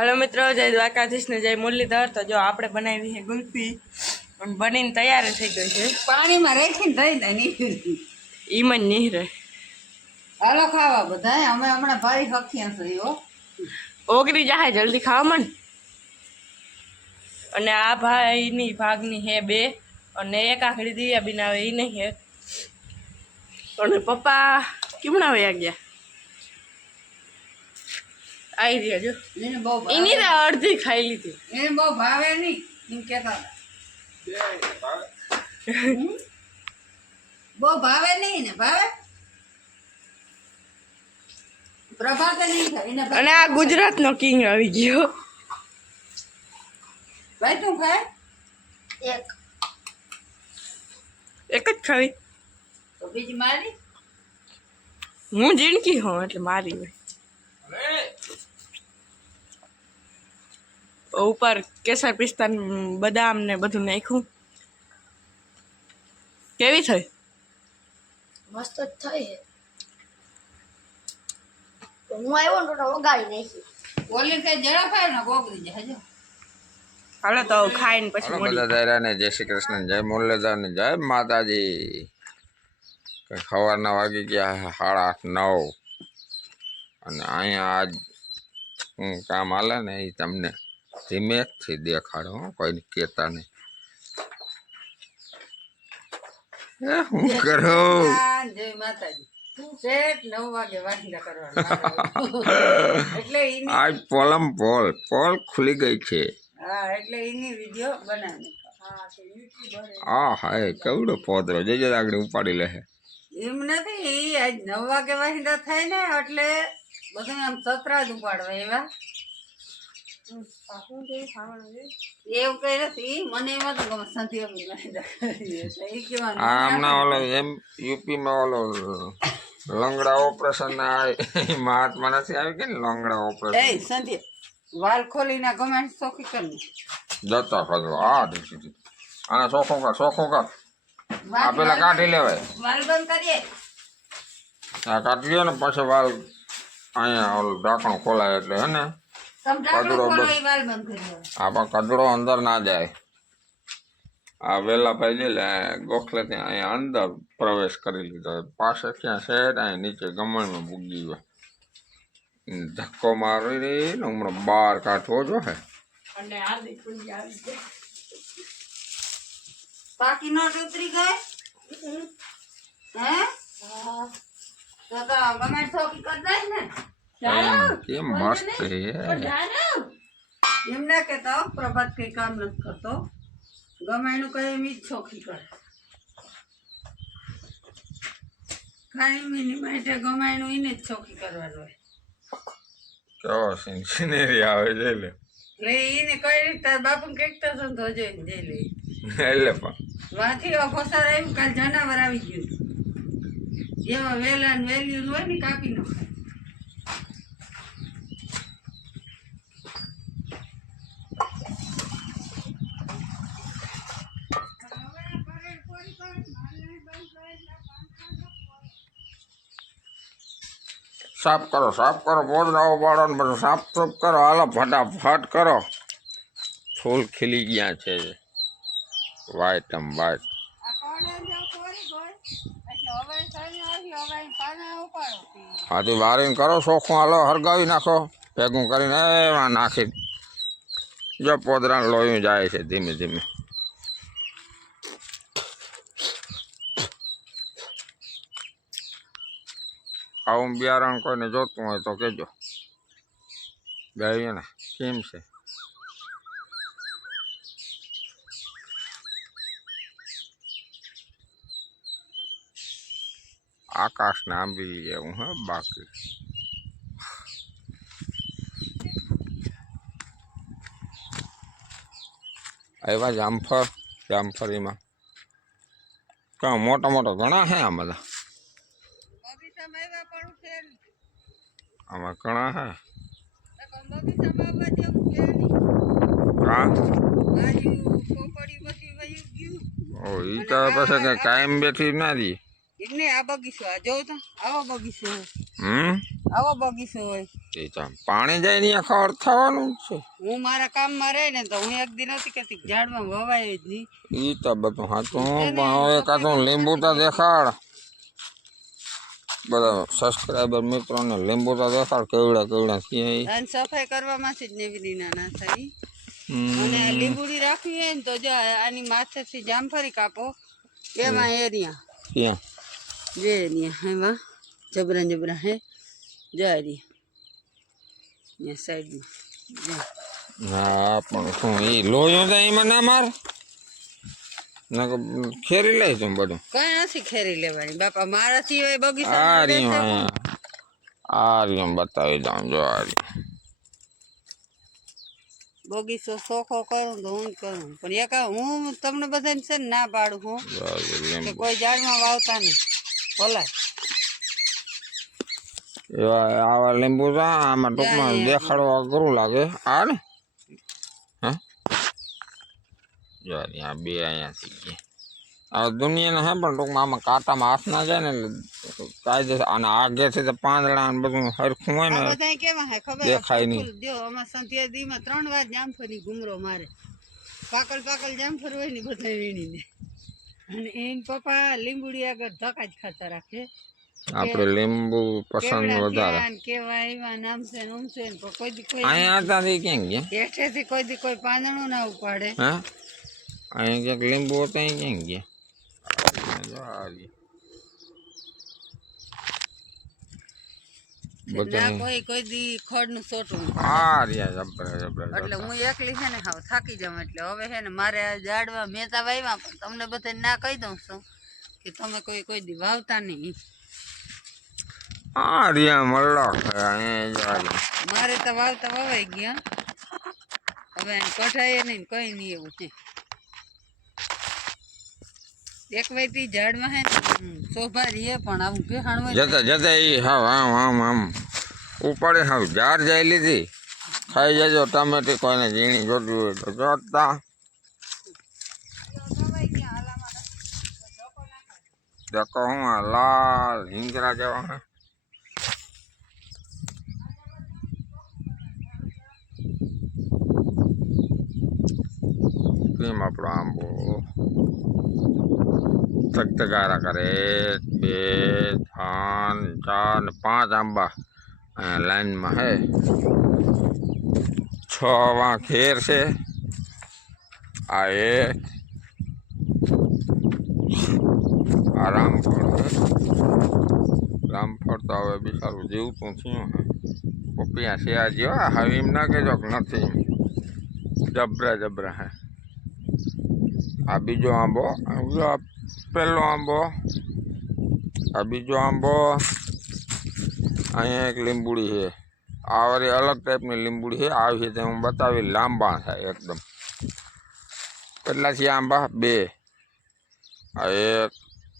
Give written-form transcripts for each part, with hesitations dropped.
Hello मित्रों, जय द्वारकाधीश ने जय मुरलीधर। तो जो आपणे बनावी है गुल्फी और बनीने तैयार थई गई है। पानी में राखीने दई दे नहीं ई मन नहीं रहे। हालो खावा बधाय અમે હમણાં ભારી હખ્યા છે હો ओगरी जाए जल्दी खाओ मन। અને આ ભાઈની ભાગની હે બે અને એક આખડી દિયા બનાવે ઈ નહીં હે। અને પપ્પા કેમણા વયા ગયા आई रही जो એને બહુ इनी तो अर्धी खाई ली थी। એને બહુ ભાવે નહીં એમ કહેતા બહુ ભાવે નહીં ને ભાવે પ્રભાતે નહીં ખાય એને અને આ ગુજરાતનો કિંગ આવી ગયો। ભાઈ તું ખાય एक ज खावी તો બીજી મારી हूँ जीणकी हूँ એટલે મારી હોય। ऊपर केसर पिस्ता बदाम ने बधु नाख्यु। केवी थई? मस्त થઈ હે તો હું આવ્યો ને તો વગાડી નાખી ઓલી કે જરા ખાય ને ગોગરી જાય જો हालो तो खाઈને પછી हेलो मोड़ी બધા દાયરાને જય શ્રી કૃષ્ણ, જય મુરલીધર ને જય માતાજી। સવારના વાગી ગયા 8:30 અને અહીંયા આજ હું કામ હાલે ને એ તમને ધીમેથી દેખાડો, કોઈ કહેતા નહીં। હું કરો જય માતાજી સેટ 9 વાગે વાંચા કરવાનું એટલે ઈની આજ પોલ ખુલી ગઈ છે। હા એટલે ઈની વિડિયો બનાવી હા તો યુટ્યુબર આ હાય કેવડો પોદરો જજે આગળ ઉપાડી લે છે। એમ નથી ઈ આજ 9 વાગે વાંચા થાય ને એટલે બધું આમ સતરા જ ઉપાડવા એવા એવું કઈ નથી મને એમાં તો ગમે સંધ્યા ઈ કેવાનું આ હમણાં ઓલો એમ યુપીમાં ઓલો લંગડા ઓપરેશન ના મહાત્મા નથી આવી કે ને લંગડા ઓપરેશન એ સંધ્યા વાલ ખોલીને ગમે સોખી કરી જતા ફગલો આ દીધી આને સોખો કર આ પેલા કાઢી લેવાય। વાલ બંધ કરીએ આ કાઢી લ્યો ને પછી વાલ અહીંયા ઓલું ઢાંકણું ખોલાય એટલે હે ને તમ ઢાંકણું કચરો ખોલો ઈ વાલ બંધ કરી દો આ પણ કચરો અંદર ના જાય। આ વેલા ભાઈ લે લે ગોખલે ત્યાં અહીંયા અંદર પ્રવેશ કરી લીધો, પાસે ક્યાં સેટ અહીંયા નીચે ગમણમાં ભૂગી ગયો, ધક્કો મારી રહી ને હમણાં બહાર કાઢવો જો હે। અને આ દીકરી આવી ગઈ। પાકી નોટ ઉતરી ગઈ હે તો ગમે સોખી કરી દઈશ ને કેમ મસ્ત છે એમ ના કહેતો પ્રભાત કઈ કામ નથી કરતો ગમે એનું કઈ એમ જ સોખી કરે ખાઈ મીની માટે ગમે એનું એને જ સોખી કરવાનું હોય કેવો સિનેરી આવે છે લે એટલે એને કઈ રીતે બાપુ કઈક તો સંતો જોઈને જઈ લે એટલે પણ વાથી અફસર આવ્યું કાલ જનાવર આવી ગયું એવા વેલા ને વેલ્યુ હોય ને કાપી નાખાય સાફ કરો પોદરાઓ પાડો ને બધું સાફ કરો, હાલો ફટાફટ કરો। ફૂલ ખીલી ગયા છે વાઈટ વાઈટ। હાથી વારીને કરો ચોખ્ખું, હાલો હરગાવી નાખો ભેગું કરીને એમાં નાખી જો પોદરા લોહી જાય છે ધીમે ધીમે। આવું બિયારણ કોઈને જોતું હોય તો કહેજો ગાય ને કેમ છે। આકાશ ને આંબી એવું હે બાકી આવ્યા જામફળીમાં કાં મોટા ઘણા હે આમ બધા આમાં ઘણા હે ઓ ઈ તો પછી કઈ કાયમ બેઠી ના દી એમને આ બગીચો આ જો તો આવો બગીચો આવો બગીચો હોય. એ તો પાણી જાય ને ખબર થવાનું જ છે. હું મારા કામમાં રહે ને તો હું એક દી નથી કહેતી ઝાડમાં વવાય જ નહીં. ઈ તો બધું હાચું પણ હવે કાતું લીંબુ તો દેખાડ બધા સબસ્ક્રાઈબર મિત્રોને લીંબુ તો દેખાડ કેવડા કેવડા છે ઈ. અને સફાઈ કરવામાંથી જ નેવડી ના થાય. હમ. અને લીંબુડી રાખવી હોય ને તો જો આની માથેથી જામફળી કાપો એમાં એરિયા ક્યાં જે એરિયા એમાં જબરા જબરા હે જો એરિયા સાઈડમાં હા પણ શું ઈ લોયો તો એમાં ના માર ના ખેરી લઈ તું બધું. કઈ નથી ખેરી લેવાની બાપા મારાથી હોય બગીચા આ રહ્યું આ રહ્યું બતાવી દઉં જો આ રહ્યું. બગીચો સોખો કરું તો હું જ કરું પણ એક હું તમને બધાને છે ને ના પાડું હું જો આ રહ્યું કે લીંબુ. કોઈ ઝાડમાં વાવતા નહીં ભલાય. એવા આવા લીંબુ છે આમાં ટૂંકમાં દેખાડવા અઘરું લાગે આ ને હા જો આ બે અહીંયા થઈ ગયા હવે દુનિયાના હે પણ ટૂંકમાં આમાં કાંટામાં હાથ ના જાય ને એટલે કાયદેસર અને આગેથી તો પાંદડા ને બધું હરખું હોય ને બધા કેવા હે ખબર દેખાય નહીં. જો અમાર સંધ્યા દીમાં 3 વાર જામફળી ઘુમરો મારે પાકલ જામફળ હોય ને બધા વીણીને અને એન પપ્પા લીંબુડી આગળ ધક્કા જ ખાતા રાખે. આપણે લીંબુ પસંદ વધારે કેવા એવા નામ છે ને ઉમસે ને પણ કોઈ દી કોઈ અહીંયા હતા તે ક્યાં ગયા હેઠેથી કોઈ દી કોઈ પાંદડું ના ઉપાડે. હા અહીંયા ક્યાંક લીંબુ હતા અહીં ક્યાં ગયા જો આ રહ્યા. ના બધા કોઈ દી ખડ નું સોટું આ રહ્યા જબરા જબરા એટલે હું એકલી છે ને હાવ થાકી જાઉં એટલે હવે છે ને મારે આ ઝાડવા મેતા વાવ્યા પણ તમને બધા ના કહી દઉં છું કે તમે કોઈ દી વાવતા નહીં. આ રહ્યા મળો અહીંયા જો આ રહ્યા. મારે તો વાવતા વવાઈ ગયા હવે કઢાય નહીં કઈ નહીં એવું છે. એક વાયથી ઝાડમાં હે ને શોભા રીએ પણ આવું બેહાણ હોય જતા જતા ઈ હાવ આમ આમ આમ ઉપાડે હાવ જાર જાય લીધી ખાઈ જજો ટમેટી કોઈને ઝીણી જોતી હોય તો જોતા દેખો હું આ લાલ હિંગરા જેવા હે કેમ આપણો આંબો તગતગારા કરે 1 2 3 4 ને 5 આંબા અહીંયા લાઈનમાં હે 6 વાં ખેર છે આ એક આ રામફળ છે રામફળ તો હવે બિચારું જીવતું થયું હે પપિયા છે આ જેવા હવે એમ ના કહેજો કે નથી જબરા જબરા હે આ બીજો આંબો આ પહેલો આંબો આ બીજો આંબો અહીંયા એક લીંબુડી છે આ વાળી અલગ ટાઈપની લીંબુડી છે આવી રીતે હું બતાવી લાંબા થાય એકદમ. કેટલા છે આંબા 2 આ 1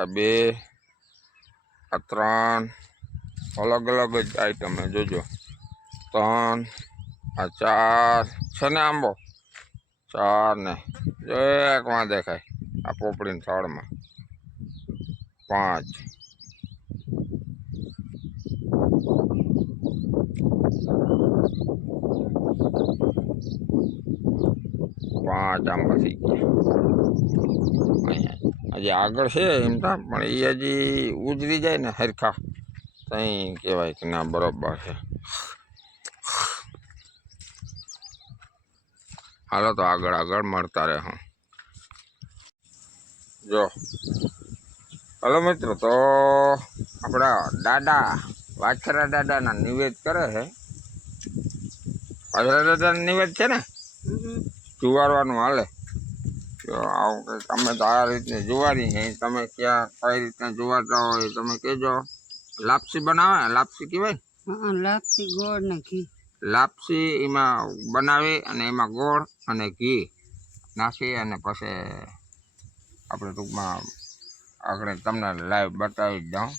આ 2 આ 3 અલગ અલગ જ આઈટમ હે જોજો 3 આ 4 છે ને આંબો 4 ને એક માં દેખાય આ પોપડીની થાળમાં 5 આંબા થઈ ગયા અહીંયા હજી આગળ છે એમ તો પણ એ હજી ઉજરી જાય ને હરખા ત્યાં કહેવાય કે ના બરોબર છે. હાલો તો આગળ આગળ મળતા રહે હું જો હલો મિત્રો તો આપણા દાદા વાછરા દાદાના નિવેદ કરે છે. વાછરા દાદાના નિવેદ છે ને જુવારવાનું હાલે તો આવું કંઈક અમે તો આ રીતની જુવારી છે તમે ક્યાં કઈ રીતના જુવારતા હોય તમે કહેજો. લાપસી બનાવે લાપસી કહેવાય લાપસી ગોળ ને ઘી લાપસી એમાં બનાવી અને એમાં ગોળ અને ઘી નાખી અને પછી આપણે ટૂંકમાં આગળ તમને લાઈવ બતાવી જ દઉં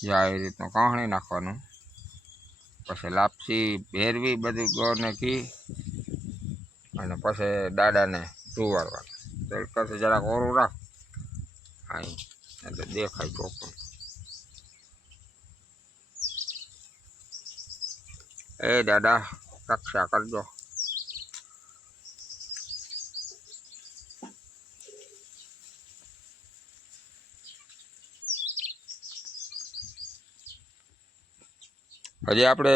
જે આવી રીતનું કાહણી નાખવાનું પછી લાપસી ભેરવી બધું ગોળ ને ઘી અને પછી દાદાને સુવાડવાનું પછી જરાક ઓરું રાખ હા એટલે દેખાય ચોખ્ખું એ દાદા રક્ષા કરજો. હજી આપણે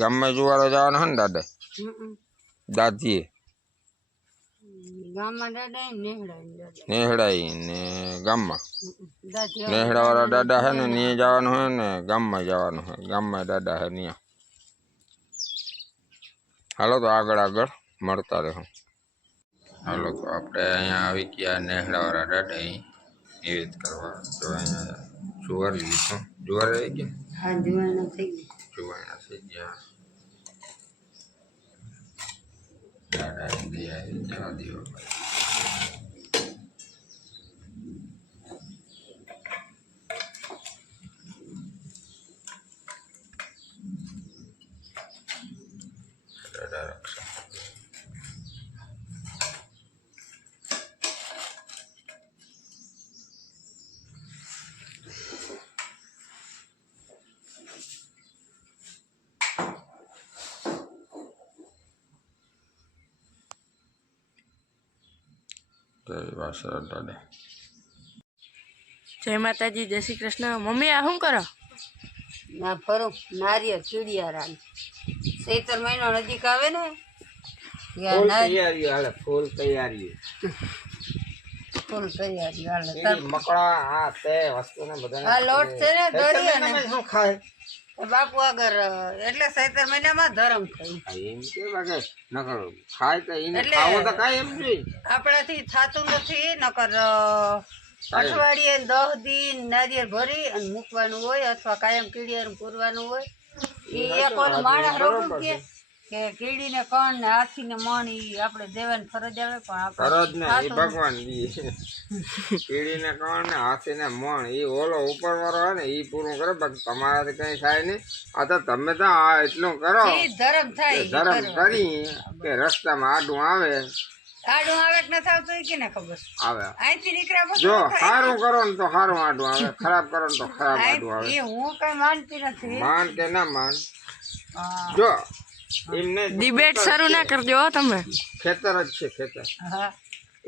ગામમાં જુવારો જવાનો છે ને દાદા? દાદીએ ગામમાં દાદા નેહડાઈ ને ગામમાં દાદા નેહડા વાળા દાદા છે ને ત્યાં જવાનું હોય ને ગામમાં જવાનું હોય. ગામમાં દાદા છે ત્યાં. હાલો તો આગળ આગળ મળતા રહો. હાલો તો આપણે અહીંયા આવી ગયા નેહડા વાળા દાદા નિવેદ કરવા. તો અહીંયા જુવાર લીધું. જુવાર આવી ગયા. હા જુવાના થઈ ગયા. જુવાના થઈ ગયા. દાદા જવા દેવો. દાદા રક્ષા. દાદા જય માતાજી, જય શ્રી કૃષ્ણ. મમ્મી આ શું કરો? ના ફરો નારિયેળ ચીડિયા ચૈતર મહિનો નજીક આવે ને ફૂલ તૈયારી ફૂલ તૈયારી હાલે. મકડા આ તે વસ્તુ ને બધા આ લોટ છે ને દરિયા ને શું ખાય બાપુ આગળ એટલે ચૈતર મહિનામાં ધરમ થયું. એમ કે વાગે નકર ખાય તો એને એટલે ખાવો તો કાંઈ એમ જોઈ. આપણાથી થતું નથી. નકર અઠવાડિયે 10 દી નારિયેળ ભરી અને મૂકવાનું હોય અથવા કાયમ કીડિયાનું પૂરવાનું હોય. એ એક ઓલો માણસ રોગું કે કીડીને કણ ને હાથી ને મણ ઈ આપણે દેવાની ફરજ આવે પણ ફરજ ને એ આપણે ભગવાન દી કીડીને કોણ ને હાથી ને મણ એ ઓલો ઉપર વાળો હોય ને એ પૂરું કરે. બાકી તમારાથી કઈ થાય નહીં. આ તો તમે તો આ એટલું કરો ઈ ધરમ થાય. ધરમ કરી કે રસ્તામાં આડું આવે આડું આવે કે નથી આવતું એ કેને ખબર. આવે અહીંથી નીકળ્યા પછી જો થાય. સારું કરો ને તો સારું આડું આવે, ખરાબ કરો ને તો ખરાબ આડું આવે. એ હું કઈ માનતી નથી. માન કે ના માન. હા. જો એમને ડિબેટ શરૂ ના કરજો હો તમે. ખેતર જ છે ખેતર. હા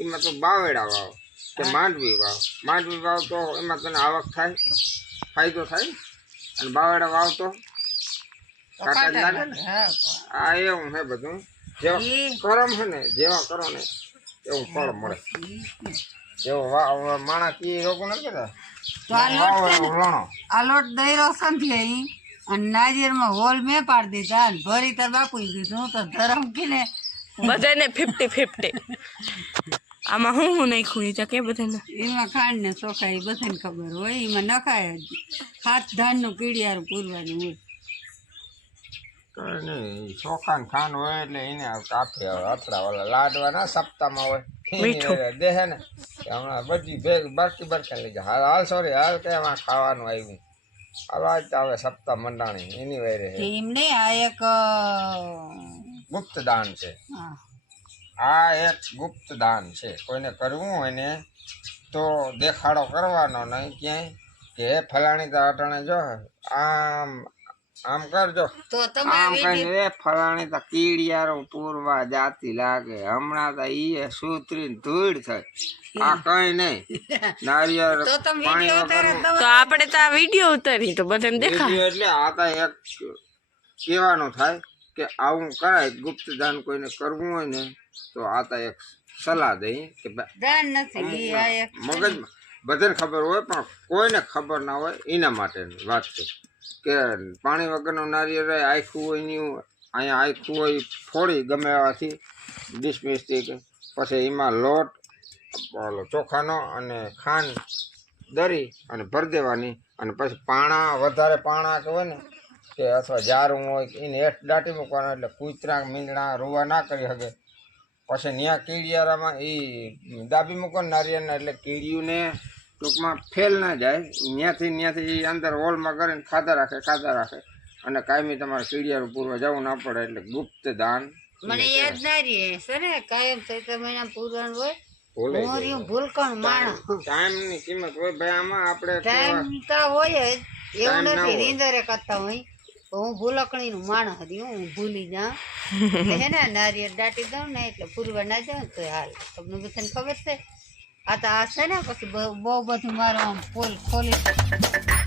એમાં તો બાવેડા વાવ કે માંડવી વાવ. માંડવી વાવ તો એમાં તને આવક થાય, ફાયદો થાય. અને બાવેડા વાવ તો કાંટા જ લાગે ને. હા આ એવું છે બધું. જેવા કરમ છે ને જેવા કરો ને એવું ફળ મળે. જેવો માણસ એ રોગું નથી કરતા. તો આ લોટ છે ને, લણો આ લોટ દઈરો સંભલે અને નારિયેળમાં હોલ મેં પાડી દીધા અને ભરી તાર બાપુ દીધું. હું તો ધરમ કીને બધાને 50-50. આમાં હું નાખ્યું છે કે બધાને? એમાં ખાંડ ને ચોખા એ બધાને ખબર હોય. એમાં નખાય જ હાથ ધાનનું કીડિયારું પૂરવાનું હોય. કઈ નહીં. ચોખા ને ખાંડ હોય એટલે એને કાપે અથડા ઓલા લાડવા ના સપ્તાહમાં હોય દેહે ને હમણાં બધી ભેગ બારકી બારકી લઈ જાય. હાલ સોરી હાલ કે એમાં ખાવાનું આવ્યું. આજ તો હવે સપ્તાહ મંડાણી એની વાયરે એમને આ એક ગુપ્ત દાન છે. આ એક ગુપ્ત દાન છે. કોઈને કરવું હોય ને તો દેખાડો કરવાનો નહીં ક્યાંય કે હે ફલાણી તો અટાણે જો આમ આમ કરજો તો તમે આમ કહીને એ ફલાણી તો કીડિયારો પૂરવા જાતી લાગે. હમણાં તો ઈ સૂત્રી ધૂળ થાય. આ કઈ નહીં નારિયેળ તો તમે પાણી વિડીયો ઉતારે વગરનું. તો આપણે તો આ વિડીયો ઉતારી તો બધાને દેખા. વિડીયો એટલે આ તો એક કહેવાનું થાય કે આવું કરાય. ગુપ્ત દાન કોઈને કરવું હોય ને તો આ તો એક સલાહ દઈ કે દાન નથી. આ એક મગજમાં બધાને ખબર હોય પણ કોઈને ખબર ના હોય એના માટેની વાત છે કે પાણી વગરનું નારિયેળ આખું હોય નહીં. અહીંયા આખું હોય ફોડી ગમે એવાથી ડિસમિસથી પછી એમાં લોટ ચોખાનો અને ખાંડ દરી અને ભરી દેવાની. અને પછી પાણા વધારે પાણા કે હોય ને કે અથવા જારું હોય એને હેઠ દાટી મૂકવાના એટલે કૂતરા મીંદડા રૂવા ના કરી શકે. પછી ત્યાં કીડિયારામાં એ દાબી મૂકવાનું નારિયેળના એટલે કીડિયુંને ટૂંકમાં ફેલ ના જાય. ત્યાંથી અંદર હોલમાં કરીને ખાધા રાખે અને કાયમી તમારે કીડિયારું પૂરવા જવું ના પડે. એટલે ગુપ્ત દાન મને યાદ ના રહે છે ને કાયમ ચૈત્ર મહિના પૂરવાનું હોય. મોરિયું ભૂલકણ માણસ ટાઈમની કિંમત હોય ભાઈ. આમાં આપણે ટાઈમ તો હોય જ એવું નથી. નીંદરે કરતા હોય હું ભૂલકણી નું માણસ હતી હું ભૂલી જાઉં હે ને નારિયેળ દાટી દઉં ને એટલે પૂરવા ના જાઉં તો હાલ તમને બધાને ખબર છે આ તો આ છે ને પછી બહુ બધું મારું આમ પોલ ખોલી